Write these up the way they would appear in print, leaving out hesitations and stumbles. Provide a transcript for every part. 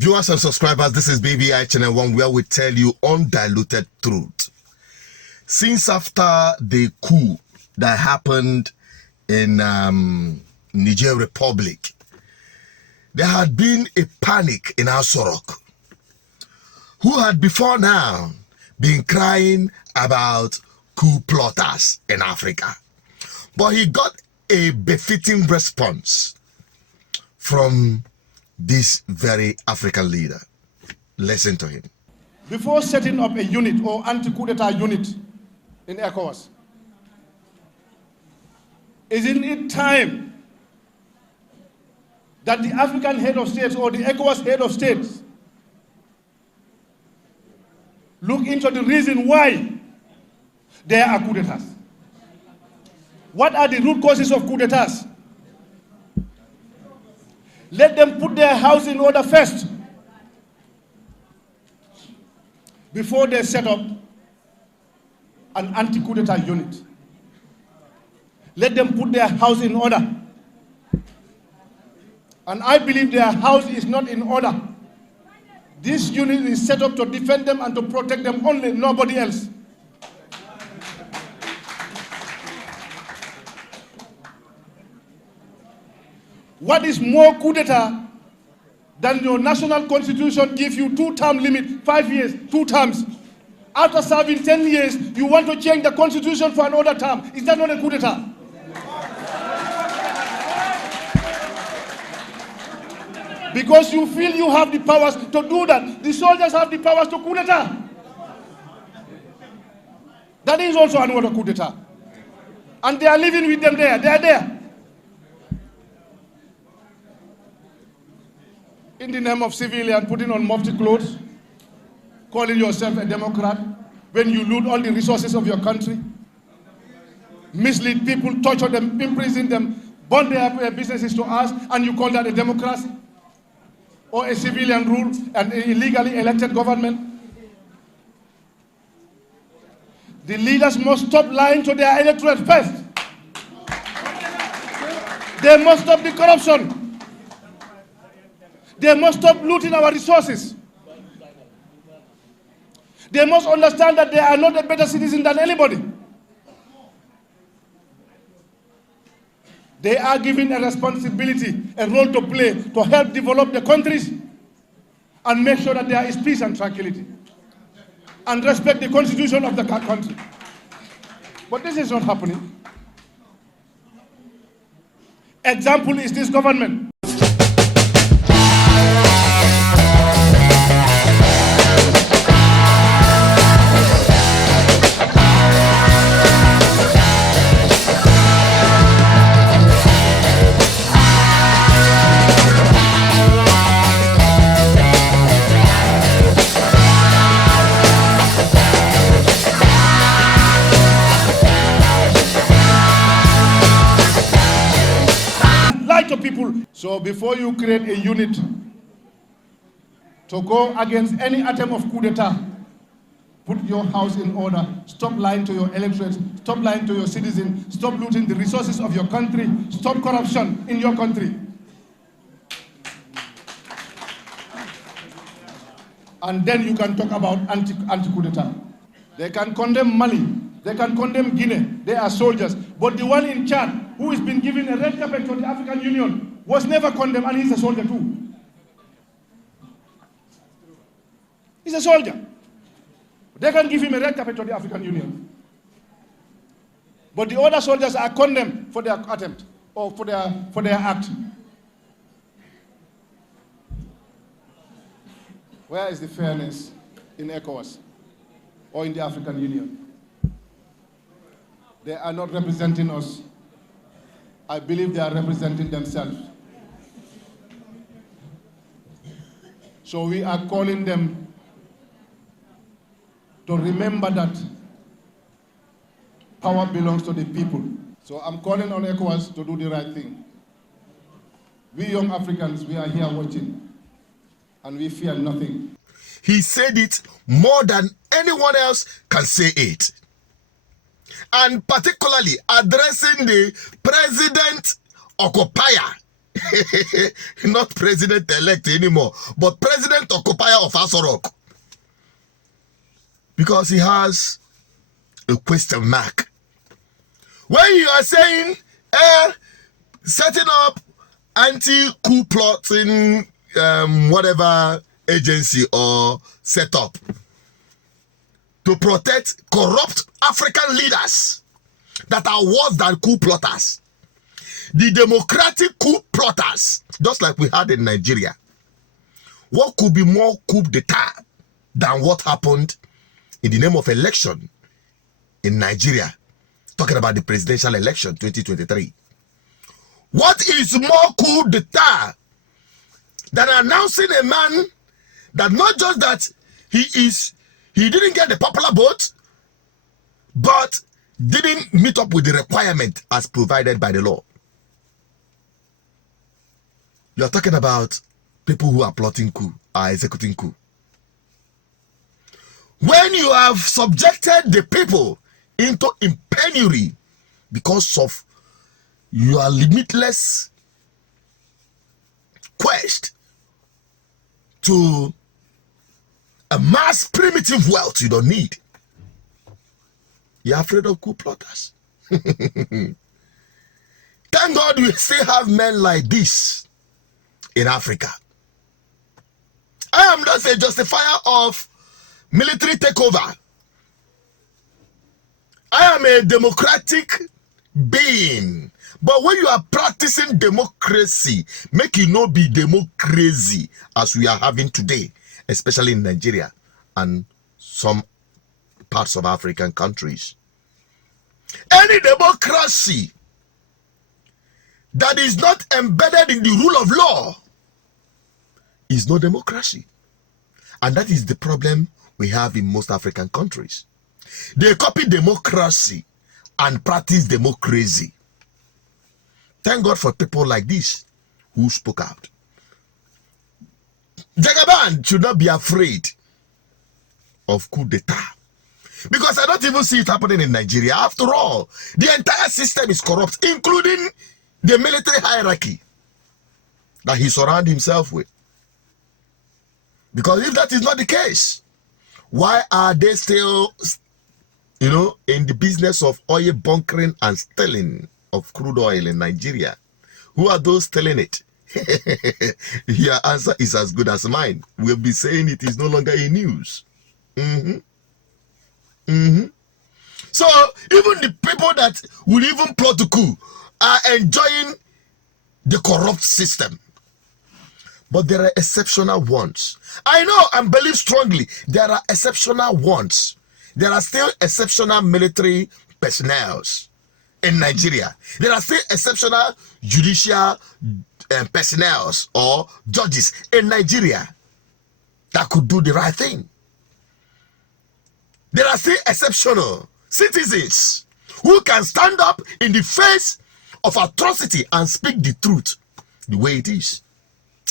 Viewers and subscribers, this is BBI Channel 1 where we tell you undiluted truth. Since after the coup that happened in Niger Republic, there had been a panic in Asorok, who had before now been crying about coup plotters in Africa. But he got a befitting response from this very African leader. Listen to him. Before setting up a unit or anti-coup d'etat unit in ECOWAS, isn't it time that the African head of states or the ECOWAS head of states look into the reason why there are coup d'etats? What are the root causes of coup d'etats? Let them put their house in order first before they set up an anti-coup d'etat unit. Let them put their house in order. And I believe their house is not in order. This unit is set up to defend them and to protect them only, nobody else. What is more coup d'etat than your national constitution gives you 2-term limit, 5 years, 2 terms. After serving 10 years, you want to change the constitution for another term. Is that not a coup d'etat? Because you feel you have the powers to do that. The soldiers have the powers to coup d'etat. That is also another coup d'etat. And they are living with them there. They are there. In the name of civilian, putting on mufti clothes, calling yourself a Democrat, when you loot all the resources of your country, mislead people, torture them, imprison them, burn their businesses to us, and you call that a democracy? Or a civilian rule and an illegally elected government? The leaders must stop lying to their electorate first. They must stop the corruption. They must stop looting our resources. They must understand that they are not a better citizen than anybody. They are given a responsibility, a role to play to help develop the countries and make sure that there is peace and tranquility and respect the constitution of the country. But this is not happening. Example is this government. People. So before you create a unit to go against any attempt of coup d'etat, put your house in order. Stop lying to your electorate. Stop lying to your citizens. Stop looting the resources of your country. Stop corruption in your country. And then you can talk about anti-coup d'etat. They can condemn Mali. They can condemn Guinea. They are soldiers. But the one in Chad, who has been given a red carpet to the African Union, was never condemned, and he's a soldier too. He's a soldier. They can give him a red carpet to the African Union. But the other soldiers are condemned for their attempt or for their act. Where is the fairness in ECOWAS or in the African Union? They are not representing us. I believe they are representing themselves. So we are calling them to remember that power belongs to the people. So I'm calling on ECOWAS to do the right thing. We young Africans, we are here watching, and we fear nothing. He said it more than anyone else can say it. And particularly addressing the president occupier, not president-elect anymore, but president current occupier of Aso Rock, because he has a question mark. When you are saying setting up anti-coup plotting whatever agency or setup to protect corrupt African leaders that are worse than coup plotters, the democratic coup plotters, just like we had in Nigeria, what could be more coup d'etat than what happened in the name of election in Nigeria? Talking about the presidential election 2023. What is more coup d'etat than announcing a man that not just that he didn't get the popular vote, but didn't meet up with the requirement as provided by the law? You are talking about people who are plotting coup, are executing coup. When you have subjected the people into penury because of your limitless quest to amass primitive wealth you don't need, you're afraid of coup plotters. Thank God we still have men like this in Africa. I am not a justifier of military takeover. I am a democratic being. But when you are practicing democracy, make it not be democracy as we are having today, especially in Nigeria and some parts of African countries. Any democracy that is not embedded in the rule of law is no democracy. And that is the problem we have in most African countries. They copy democracy and practice democracy. Thank God for people like this who spoke out. Jagaban should not be afraid of coup d'etat, because I don't even see it happening in Nigeria. After all, the entire system is corrupt, including the military hierarchy that he surrounds himself with. Because if that is not the case, why are they still, in the business of oil bunkering and stealing of crude oil in Nigeria? Who are those stealing it? Your answer is as good as mine. We'll be saying it is no longer in news. So even the people that will even plot the coup are enjoying the corrupt system. But there are exceptional ones. I know and believe strongly there are exceptional ones. There are still exceptional military personnel in Nigeria. There are still exceptional judicial personnel or judges in Nigeria that could do the right thing. There are still exceptional citizens who can stand up in the face of atrocity and speak the truth the way it is.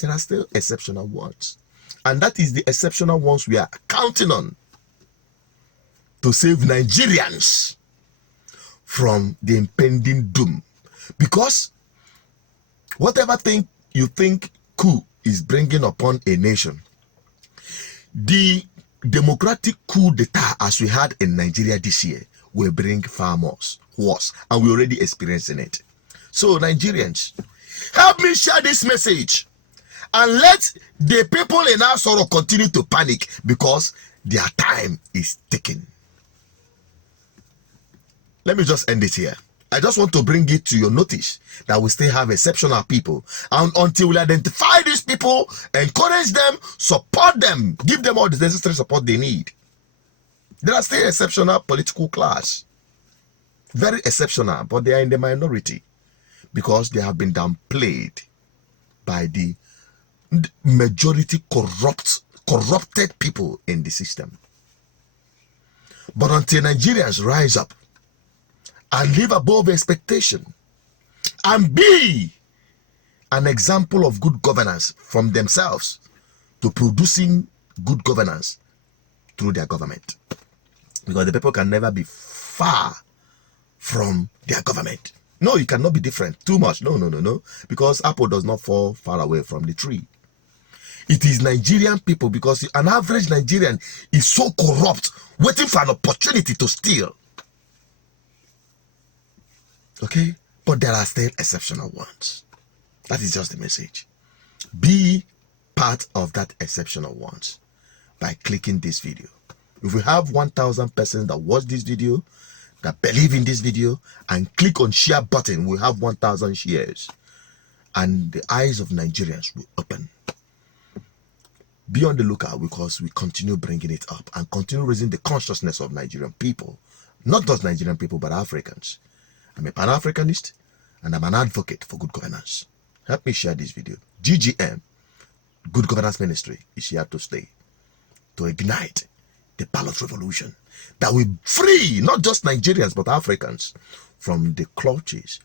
There are still exceptional ones. And that is the exceptional ones we are counting on to save Nigerians from the impending doom. Because whatever thing you think coup is bringing upon a nation, the democratic coup d'etat as we had in Nigeria this year will bring far worse, and we're already experiencing it. So Nigerians, help me share this message and let the people in our sorrow continue to panic, because their time is ticking. Let me just end it here. I just want to bring it to your notice that we still have exceptional people, and until we identify these people, encourage them, support them, give them all the necessary support they need. There are still exceptional political class, very exceptional, but they are in the minority because they have been downplayed by the majority corrupted people in the system. But until Nigerians rise up and live above expectation and be an example of good governance from themselves to producing good governance through their government, because the people can never be far from their government. No, you cannot be different too much. No, because apple does not fall far away from the tree. It is Nigerian people, because an average Nigerian is so corrupt, waiting for an opportunity to steal. Okay? But there are still exceptional ones. That is just the message. Be part of that exceptional ones by clicking this video. If we have 1,000 persons that watch this video, that believe in this video, and click on share button, we have 1,000 shares. And the eyes of Nigerians will open. Be on the lookout, because we continue bringing it up and continue raising the consciousness of Nigerian people. Not just Nigerian people, but Africans. I'm a Pan-Africanist, and I'm an advocate for good governance. Help me share this video. GGM, Good Governance Ministry, is here to stay, to ignite the ballot revolution that will free not just Nigerians but Africans from the clutches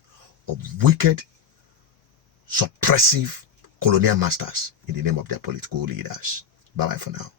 of wicked, suppressive colonial masters in the name of their political leaders. Bye-bye for now.